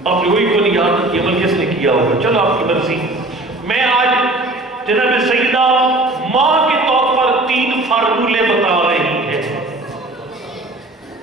آپ نے وہی کو نہیں یاد کہ عمل کس نے کیا ہوگا، چلو آپ کی مرضی۔ میں آج جناب سیدہ ماں کے طور پر 3 فارمولے بتا رہی ہے،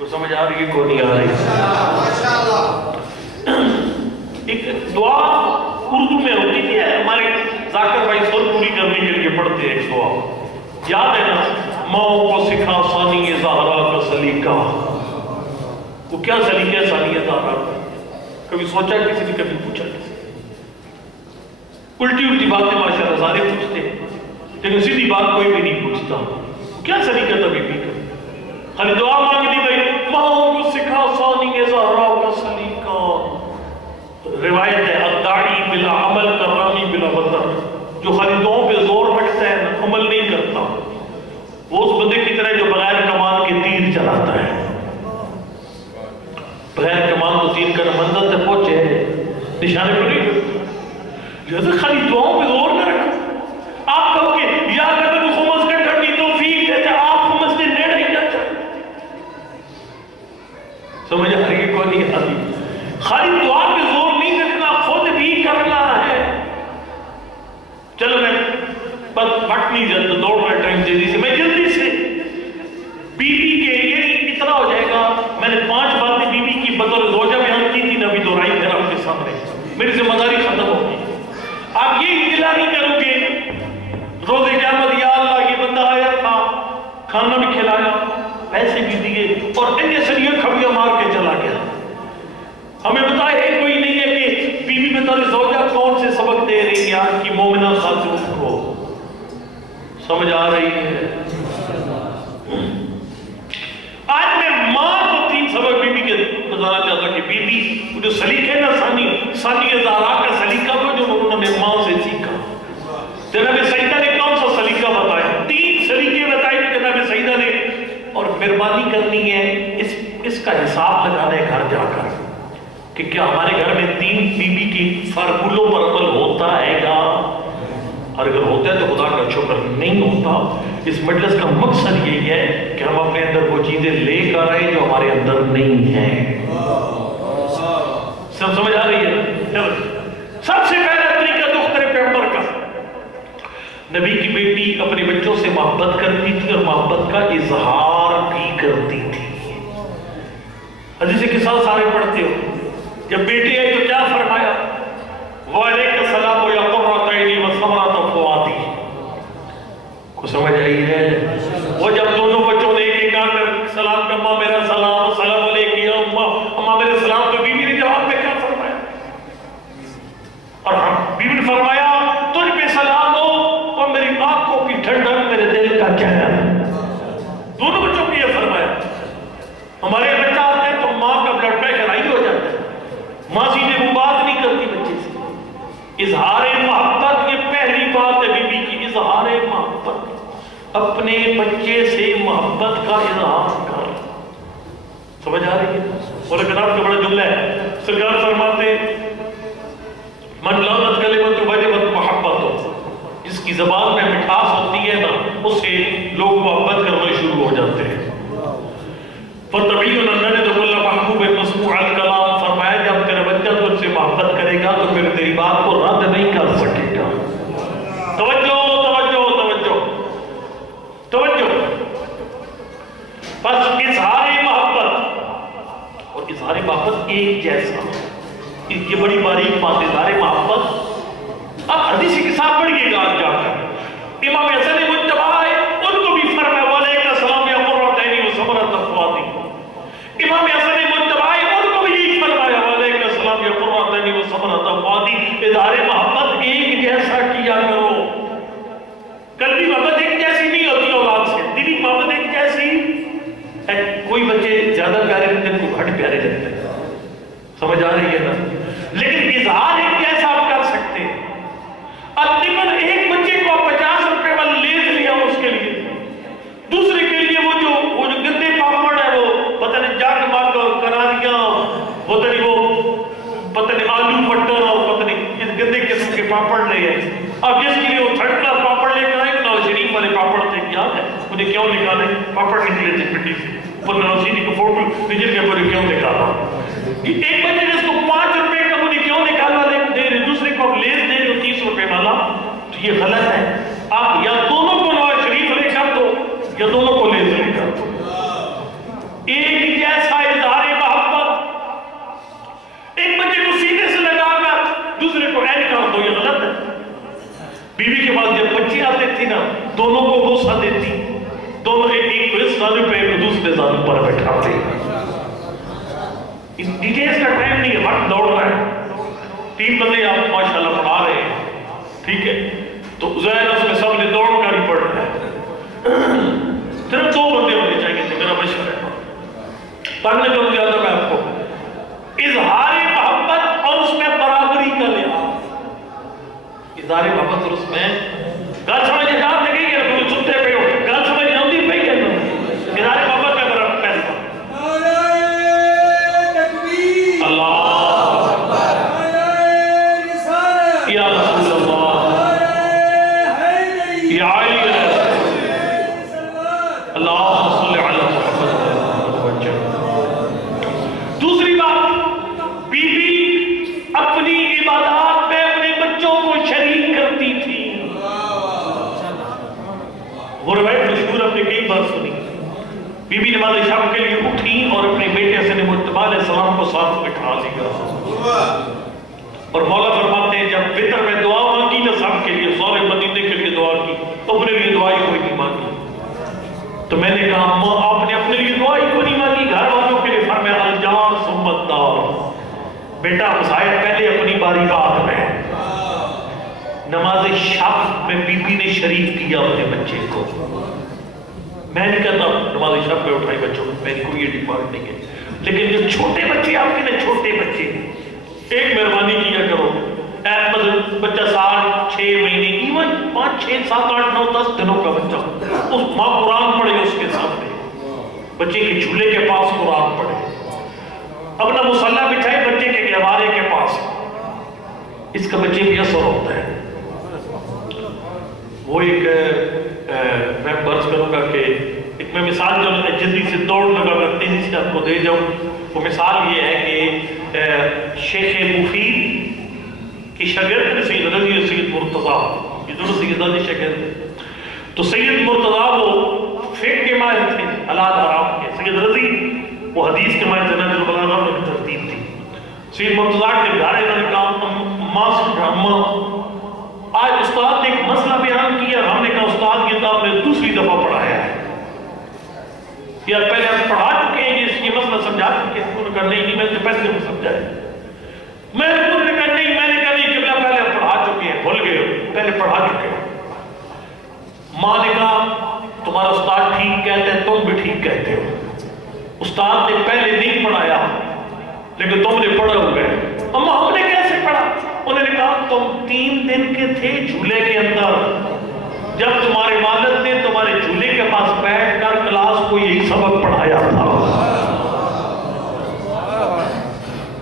وہ سمجھ آ رہی ہے کو نہیں آ رہی؟ ایک دعا اردو میں ہوتی تھی، ہمارے ذاکر بھائی سر پوری کرنے کے لیے پڑھتے ہیں ایک دعا، یاد ہے نا؟ ماں کو سکھا ثانی زہرا کا سلیقہ۔ وہ کیا سلیقہ ہے ثانی زہرا کا؟ کبھی سوچا کسی نے، کبھی پوچھا کسی؟ الٹی الٹی باتیں ماشاءاللہ سارے پوچھتے ہیں، لیکن سیدھی بات کوئی بھی نہیں پوچھتا۔ کیا سلیقہ تھا بی بی کا؟ خالی دعا مانگ لی گئی، ماں کو سکھا ثانی زہرا کا سلیقہ۔ روایت ہے الداعی بلا عمل کرامی بلا وطن، جو خالی دعاؤں پہ زور رکھتا ہے عمل نہیں کرتا، وہ اس بندے کی طرح جو بغیر کمان کے تیر چلاتا ہے۔ بغیر کمان کو تیر کر منزل تک پہنچے، نشانے کو نہیں کرتا۔ لہذا خالی دعاؤں پہ زور نہ رکھو۔ آپ کہو کہ یا قدر خمس کا کرنی توفیق دیتا، آپ خمس کے نیڑ ہی جاتا۔ سمجھ آ رہی ہے کو نہیں آ رہی؟ خالی دعا پہ زور نہیں رکھنا، خود بھی کرنا ہے۔ چلو میں بٹ نہیں جلد دوڑ رہا ٹائم تیزی سے، میں جلدی سے بی بی کے یہ اتنا ہو جائے گا۔ میں نے 5 باتیں بی بی کی بطور زوجہ بیان کی تھی، نبی دہرائی پھر آپ کے سامنے، میری ذمہ داری ختم ہوگی۔ آپ یہ اطلاع نہیں کرو گے روز قیامت یا اللہ یہ بندہ آیا تھا، کھانا بھی کھلایا، پیسے بھی دیے، اور ان سریعہ کھڑیاں مار کے چلا گیا۔ ہمیں بتائے کوئی نہیں ہے کہ بی بی بطور زوجہ کون سے سبق دے رہی ہے آج کی مومنہ خاتون کو؟ سمجھ آ رہی ہے؟ آج میں ماں کو 3 سبق بی بی کے بتانا چاہتا کہ بی بی جو سلیقہ ہے نا ثانی زہرا کا سلیقہ کو جو انہوں نے ماں سے سیکھا۔ جناب سیدہ نے کون سا سلیقہ بتایا؟ 3 سلیقے بتائے جناب سیدہ نے، اور مہربانی کرنی ہے اس کا حساب لگانا ہے گھر جا کر کہ کیا ہمارے گھر میں 3 بی بی کی فارمولوں پر عمل ہوتا ہے گا؟ اور اگر ہوتا ہے تو خدا کا شکر، نہیں ہوتا اس مجلس کا مقصد یہی ہے کہ ہم اپنے اندر وہ چیزیں لے کر آئیں جو ہمارے اندر نہیں ہیں۔ سب سمجھ آ رہی ہے؟ سب سے پہلا طریقہ دختر پیغمبر کا، نبی کی بیٹی اپنے بچوں سے محبت کرتی تھی اور محبت کا اظہار بھی کرتی تھی۔ حدیث کے ساتھ سارے پڑھتے ہو، جب بیٹی آئی تو کیا فرمایا؟ وعلیک السلام یا قرۃ عینی و ثمرۃ فؤادی۔ کو سمجھ آئی ہے؟ وہ جب دونوں بچوں نے ایک آ کر سلام کا، اماں میرا سلام، السلام علیکم یا اماں، اماں میرے سلام، تو بیوی نے جواب میں کیا فرمایا؟ اور بیوی نے فرمایا تجھ پہ سلام ہو اور میری آنکھوں کی ٹھنڈک میرے دل کا چین۔ دونوں بچوں کو یہ فرمایا۔ ہمارے بچہ آتے ہیں تو ماں کا بلڈ پریشر ہائی ہو جاتا ہے، ماں سیدھے وہ بات نہیں کرتی بچے سے۔ اظہار محبت یہ پہلی بات ہے بی بی کی، اظہار محبت، اپنے بچے سے محبت کا اظہار کر۔ سمجھ آ رہی ہے؟ اور کتاب کا بڑا جملہ ہے، سرکار فرماتے من لعنت کلمۃ وجبت محبت، جس کی زبان میں مٹھاس ہوتی ہے نا اسے لوگ محبت کرنا شروع ہو جاتے ہیں۔ فَطَبِيُّنَ النَّجْدُ كُلَّ مَحْبُوبٍ مَسْمُوعَ الْكَلَامِ، فرمایا جب تیرا بچہ تجھ سے محبت کرے گا تو پھر تیری بات کو رد نہیں کر سکے گا۔ توجہ توجہ توجہ توجہ۔ بس اظہار محبت اور اظہار محبت ایک جیسا، یہ بڑی باریک بات ہے۔ اظہار محبت اب حدیث کے ساتھ پڑھیے گا جا کر، امام حسن مجتبی آئے ان کو بھی فرمایا وعلیک السلام یا قرۃ عینی و ثمرۃ فؤادی۔ امام حسن مجتبی آئے ان کو بھی یہی فرمایا وعلیک السلام یا قرۃ عینی و ثمرۃ فؤادی۔ اظہار محبت ایک جیسا کیا کرو۔ قلبی محبت ایک جیسی نہیں ہوتی اولاد سے، دلی محبت ایک جیسی ہے۔ کوئی بچے زیادہ پیارے لگتے ہیں، کوئی گھٹ پیارے لگتے ہیں، سمجھ آ رہی ہے نا؟ لیکن اظہار ایک جیسا آپ کر سکتے ہیں۔ اب تقریباً ایک بچے کو 50 روپے والا لیز لیا اس کے لیے، دوسرے کے لیے وہ جو گندے پاپڑ ہے وہ پتہ نہیں جاگ ماگ کناریاں، پتہ نہیں وہ پتہ نہیں آلو مٹر اور پتہ نہیں اس گندے قسم کے پاپڑ لے آئے۔ اب جس کے لیے وہ 3rd کلاس پاپڑ لے کر آئے کہ نواز شریف والے پاپڑ تھے، یاد ہے مجھے کیوں نکالے پاپڑ نکلے تھے پٹی سے، اوپر نواز شریف کو فوٹو نجر کے اوپر کیوں نکالا؟ ایک بچے جس کو 5 روپے بیوی کے پاس جب بچے آتے تھی نا دونوں کو بوسہ دیتی, دونوں ایک کو اس زانو پہ ایک دوسرے زانو پر بیٹھاتے. اس ڈیٹیلز کا ٹائم نہیں ہے, وقت دوڑ رہا ہے. 3 بندے آپ ماشاءاللہ پڑھا رہے ہیں, ٹھیک ہے, تو ظاہر اس میں سب نے دوڑ کر ہی پڑھنا ہے. صرف 2 بندے ہونے چاہیے تھے, میرا مشورہ ہے. پڑھنے جو زیادہ میں آپ کو اظہار محبت اور اس میں برابری کا لحاظ, اظہار محبت اور اس میں گل سمجھے جان لگے گی کہ سنتے پہ ہو, گل سمجھ آتی پہ کہ اظہار محبت میں برابر پہلی بات. اللہ یا رسول اللہ یا علی اللہ صلی علی محمد. دوسری بات, بیوی اپنی عبادات میں اپنے بچوں کو شریک کرتی تھی. وہ روایت مشہور اپنے کئی بار سنی. بیوی نماز شام کے لیے اٹھی اور اپنے بیٹے سے مجتبی علیہ السلام کو ساتھ بٹھا لیا اور مولا فرماتے ہیں جب وتر میں دعا مانگی نا سب کے لیے, سارے مدینے کے لیے دعا کی, اپنے لیے دعائی کوئی نہیں مانگی. تو میں نے کہا ماں آپ نے اپنے لیے دعائی کو نہیں مانگی, گھر والوں کے لیے فرمایا الجار ثم الدار. بیٹا مسائل پہلے اپنی باری بعد میں. نماز شب میں بی بی نے شریک کیا اپنے بچے کو. میں نہیں کہتا نماز شب میں اٹھائی بچوں کو, میری کوئی یہ ڈیفالٹ نہیں ہے, لیکن جو چھوٹے بچے آپ کے نا چھوٹے بچے, ایک مہربانی کیا کرو, بچہ 7 6 مہینے ایون 5 6 7 8 9 10 دنوں کا بچہ, اس ماں قرآن پڑھے اس کے سامنے, بچے کے جھولے کے پاس قرآن پڑھے, اپنا مصلی بچھائے بچے کے گہوارے کے پاس, اس کا بچے بھی اثر ہوتا ہے. وہ ایک میں برس کروں گا کہ ایک میں مثال جو جلدی سے دوڑ لگا کر تیزی سے آپ کو دے جاؤں. وہ مثال یہ ہے کہ شیخ مفید کی شاگرد سید رضی اور سید مرتضیٰ, یہ دونوں سیدانی شاگرد ہیں. تو سید مرتضیٰ وہ فقہ کے ماہر تھے, حلال حرام کے. سید رضی وہ حدیث کے ماہر تھے, نہج البلاغہ میں ترتیب تھی. سید مرتضیٰ کے گھر انہوں نے کہا ماں سے اماں آج استاد نے ایک مسئلہ بیان کیا, ہم نے کہا استاد یہ تو آپ نے دوسری دفعہ پڑھایا ہے, یار پہلے ہم پڑھا چکے ہیں, یہ مسئلہ سمجھا چکے ہیں. انہوں نے کہا نہیں میں نے پہلے سمجھا ہے. میں نے کہا نہیں کہ پہلے ہم پڑھا چکے ہیں, بھول گئے ہو, پہلے پڑھا چکے ہیں. ماں نے کہا تمہارا استاد ٹھیک کہتے ہیں, تم بھی ٹھیک کہتے ہو. استاد نے پہلے نہیں پڑھایا لیکن تم نے پڑھا ہو گئے. اما ہم نے کیسے پڑھا؟ انہوں نے کہا تم 3 دن کے تھے جھولے کے اندر, جب تمہارے والد نے تمہارے جھولے کے پاس بیٹھ کر کلاس کو یہی سبق پڑھایا تھا.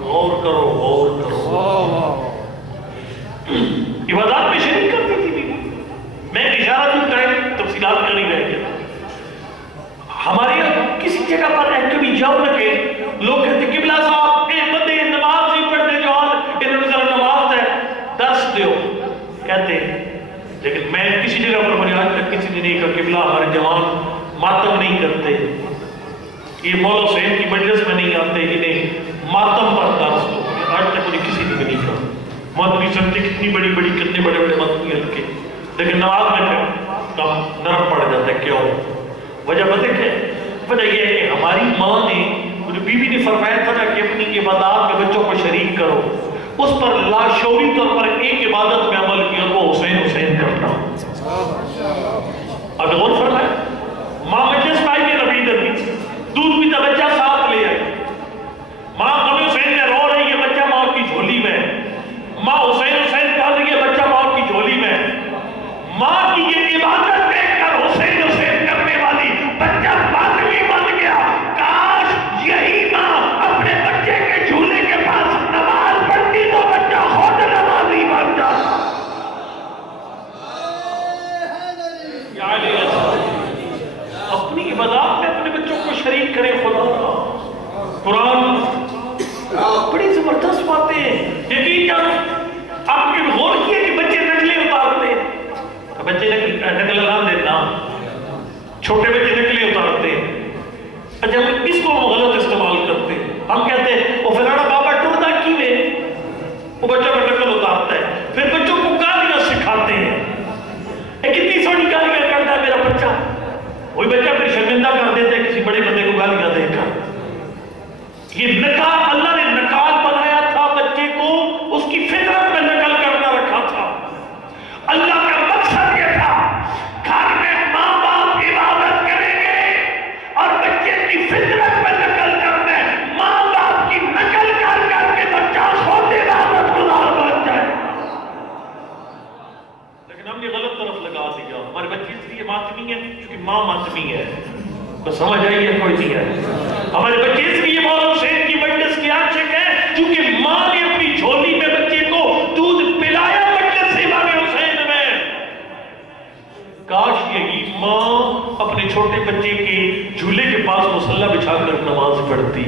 غور کرو غور کرو. عبادات میں شریک کرتی تھی بیوی. میں اشارہ دوں ٹائم تفصیلات کا نہیں رہ گیا. ہمارے یہاں کسی جگہ پر کبھی جاؤ نہ کہ لوگ کہتے قبلہ صاحب ایک بندے نماز نہیں پڑھتے جو انہوں نے ذرا نماز ہے درس دیو کہتے ہیں. لیکن میں کسی جگہ پر مجھے آج تک کسی نے نہیں کہا قبلہ ہمارے جوان ماتم نہیں کرتے, یہ مولا حسین کی مجلس میں نہیں آتے, انہیں ماتم پر درس دو. آج تک مجھے کسی نے نہیں کہا. ماتمی سمجھے کتنی بڑی بڑی کتنے بڑے بڑے ماتمی ہلکے, لیکن نماز میں پھر کم نرم پڑ جاتا ہے. کیوں؟ وجہ پتہ کیا ہے؟ وجہ یہ ہے کہ ہماری ماں نے بیوی نے فرمایا تھا نا کہ اپنی عبادات میں بچوں کو شریک کرو, اس پر لاشعوری طور پر ایک عبادت میں عمل کیا, وہ حسین حسین کرنا. اب غور فرمائے, ماں مجلس میں آئی کہ نبی در دودھ بھی تو بچہ ساتھ لے آئی. ماں کبھی حسین میں رو رہی ہے, بچہ ماں کی جھولی میں. ماں حسین حسین کہہ رہی ہے, بچہ ماں کی جھولی میں. ماں کی یہ عبادت دیکھ کر حسین حسین کرنے والی بچہ باطلی بن گیا. کاش یہی ماں اپنے بچے کے جھولے کے پاس نماز پڑھتی تو بچہ خود نمازی بن جاتا. امام آدمی ہے. تو سمجھ آئی ہے کوئی نہیں ہے. ہمارے بچے اس لیے مولا حسین کی مجلس کی عاشق ہے کیونکہ ماں نے اپنی جھولی میں بچے کو دودھ پلایا مجلس امام حسین میں. کاش یہی ماں اپنے چھوٹے بچے کے جھولے کے پاس مصلی بچھا کر نماز پڑھتی.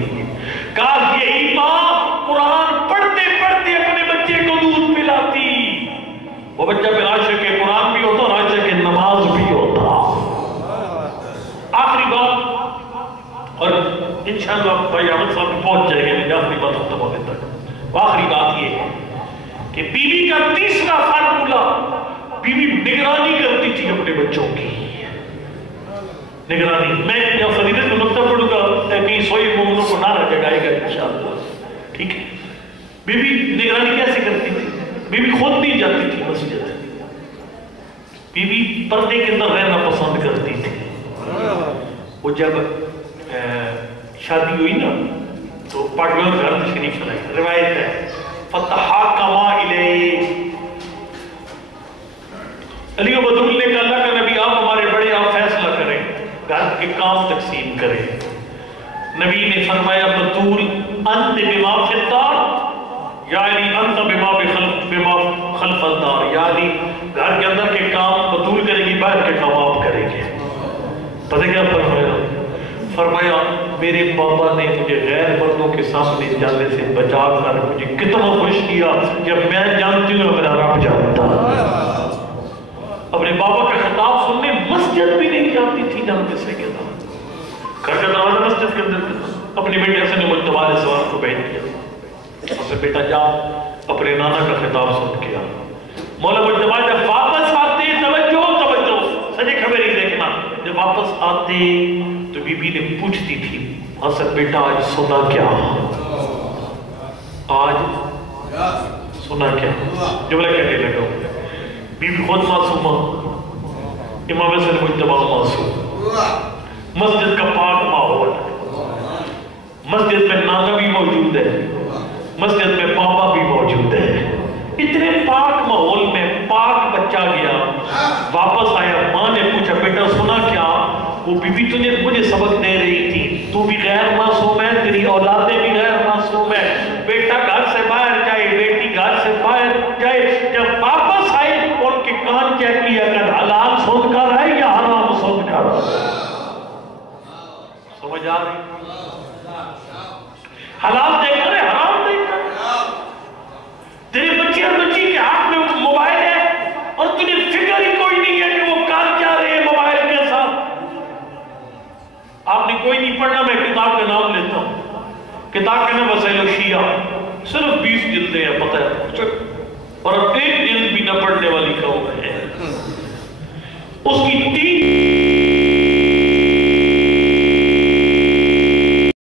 کاش یہی ماں قرآن پڑھتے پڑھتے اپنے بچے کو دودھ پلاتی. وہ بچہ پھر عاشق قرآن بھی ہوتا اور عاشق نماز بھی ہوتا. آخری بات, اور انشاءاللہ بھائی احمد صاحب پہنچ جائے گا میری آخری بات ختم ہونے تک. آخری بات یہ ہے کہ بیوی کا تیسرا فارمولہ, بیوی نگرانی کرتی تھی اپنے بچوں کی. نگرانی, میں یا فضیلت کو نقطہ پڑھوں گا کہیں سوئے مومنوں کو نہ رہ جگائے گا انشاءاللہ. ٹھیک ہے, بیوی نگرانی کیسے کرتی تھی؟ بیوی خود نہیں جاتی تھی مسجد. بیوی پردے کے اندر رہنا پسند کرتی تھی. وہ جب شادی ہوئی نا تو پاکیوں گھر تشریف لائی. روایت ہے فتحاکما الیہ, علی و بدول نے کہا اللہ کا نبی آپ ہمارے بڑے, آپ فیصلہ کریں, گھر کے کام تقسیم کریں. نبی نے فرمایا بطول انت بما فی الدار, یعنی انت بما خلف الدار, یعنی گھر کے اندر کے کام بطول کرے گی, باہر کے کام آپ کریں گے. پتہ کیا فرمایا؟ فرمایا میرے بابا نے مجھے غیر مردوں کے سامنے جانے سے بچا کر مجھے کتنا خوش کیا. جب میں جانتی ہوں میرا رب جانتا. اپنے بابا کا خطاب سننے مسجد بھی نہیں جاتی تھی جانتے سے کہتا. گھر کا دروازہ مسجد کے اندر تھا. اپنی بیٹی حسن مجتبی سوال کو بھیج دیا, اسے بیٹا جا اپنے نانا کا خطاب سن کے آ. مولا مجتبی جب واپس آتے, توجہ سجے خبر ہی دیکھنا, جب واپس آتے تو بی بی نے پوچھتی تھی حسن بیٹا آج سنا کیا, آج سنا کیا؟ جملہ کہنے لگا. بی بی خود معصومہ, امام حسن مجتبی معصوم, مسجد کا پاک ماحول, مسجد میں نانا بھی موجود ہے, مسجد میں پاپا بھی موجود ہے. اتنے پاک ماحول میں پاک بچہ گیا, واپس آیا, ماں نے پوچھا بیٹا سنا کیا؟ وہ بی بی تجھے مجھے سبق دے رہی تھی, تو بھی غیر معصوم ہے, تیری اولادیں بھی غیر معصوم ہے. بیٹا گھر سے باہر جائے, بیٹی گھر سے باہر جائے, جب واپس آئے ان کے کان چیک کیا کر حلال سن کر ہے یا حرام سن کر. سمجھ آ رہی؟ حلال دیکھ کر ہے, حرام دیکھ کر. تیرے بچے اور بچی کے ہاتھ میں موبائل ہے اور تجھے فکر ہی کوئی نہیں ہے کہ وہ کر کیا رہے ہیں موبائل کے ساتھ. آپ نے کوئی نہیں پڑھنا, میں کتاب کا نام لیتا ہوں. کتاب کا نام وسائل الشیعہ, صرف 20 جلدیں ہیں, پتہ ہے, اور اب ایک جلد بھی نہ پڑھنے والی قوم ہے. اس کی